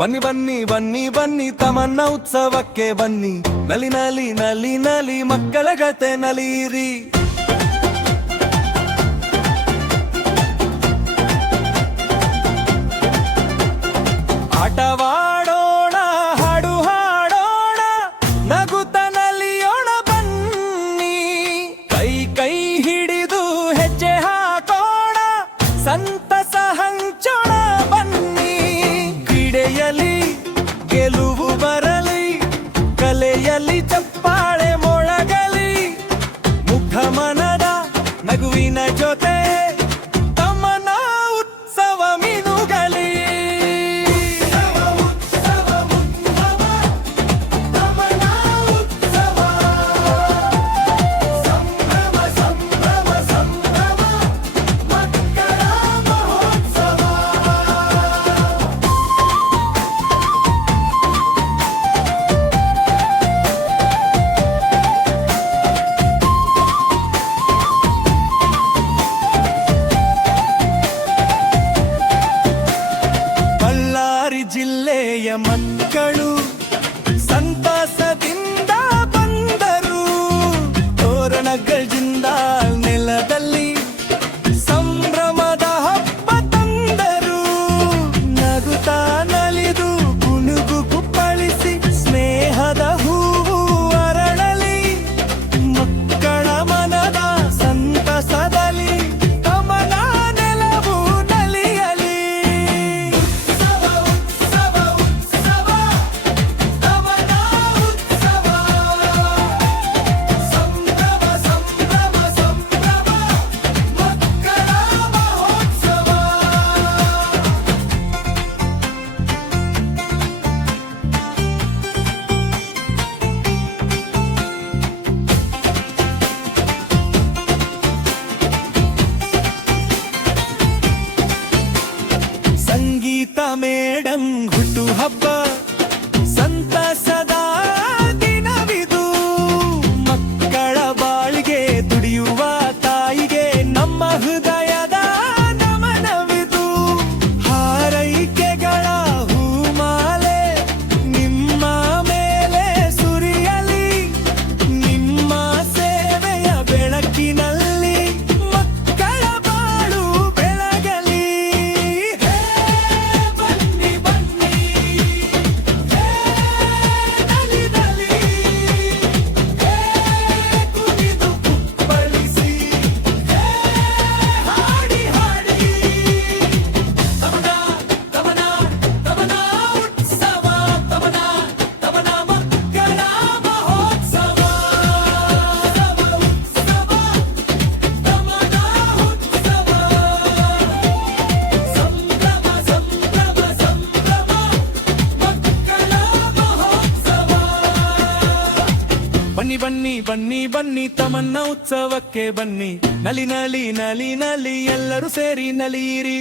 ಬನ್ನಿ ಬನ್ನಿ ಬನ್ನಿ ಬನ್ನಿ ತಮನ್ನ ಉತ್ಸವಕ್ಕೆ ಬನ್ನಿ, ನಲಿ ನಲಿ ನಲಿ ನಲಿ ಮಕ್ಕಳ ಗತೆ ನಲಿಯಿರಿ. ಆಟವಾಡೋಣ, ಹಾಡು ಹಾಡೋಣ, ನಗುತ್ತ ನಲಿಯೋಣ ಬನ್ನಿ. ಕೈ ಕೈ ಹಿಡಿದು ಹೆಜ್ಜೆ ಹಾಕೋಣ, ಸಂತಸ ಹಂಚೋಣ ಬನ್ನಿ. ಕ್ರೀಡೆಯಲ್ಲಿ ಗೆಲುವು ಬರಲಿ, ಕಲೆಯಲ್ಲಿ ಚಪ್ಪಾಳೆ ಮೊಳಗಲಿ, ಮುಗ್ಧ ಮನದ ನಗುವಿನ ಜೊತೆ ತಮ್ಮನ ಉತ್ಸವ ಮಿನುಗಲಿ. ಜಿಲ್ಲೆಯ ಮಕ್ಕಳು ಸಂತಸದಿಂದ ಬಂದರು, ತೋರಣಗಳಿಂದ ನೆಲದಲ್ಲಿ ಸಂಭ್ರಮದ ಹಬ್ಬ ತಂದರು. ನಗುತ್ತಾ ನಲಿದು ಗುನುಗು ಕುಪ್ಪಳಿಸಿ ಸ್ನೇಹದ ಹೂವು ಅರಳಲಿ, ಮಕ್ಕಳ ಮನದ ಸಂತಸದಲ್ಲಿ ಕಮಲ ನೆಲವು ನಲಿಯಲಿ. ಸಂಗೀತ ಮೇಡಂ ಹುಟ್ಟು ಹಬ್ಬ ಸಂತಸದ ದಿನವಿದು, ಮಕ್ಕಳ ಬಾಳಿಗೆ ದುಡಿಯುವ ತಾಯಿಗೆ ನಮ್ಮ ಹೃದಯದ ನಮನವಿದು. ಹಾರೈಕೆಗಳ ಹೂಮಾಲೆ ನಿಮ್ಮ ಮೇಲೆ ಸುರಿಯಲಿ, ನಿಮ್ಮ ಸೇವೆಯ ಬೆಳಕಿನಲ್ಲಿ ಮಕ್ಕಳ ಬಾಳು ಬೆಳಗಲಿ. ಬನ್ನಿ ಬನ್ನಿ ಬನ್ನಿ ಬನ್ನಿ ತಮನ್ನ ಉತ್ಸವಕ್ಕೆ ಬನ್ನಿ, ನಲಿ ನಲಿ ನಲಿ ನಲಿ ಎಲ್ಲರೂ ಸೇರಿ ನಲಿಯಿರಿ.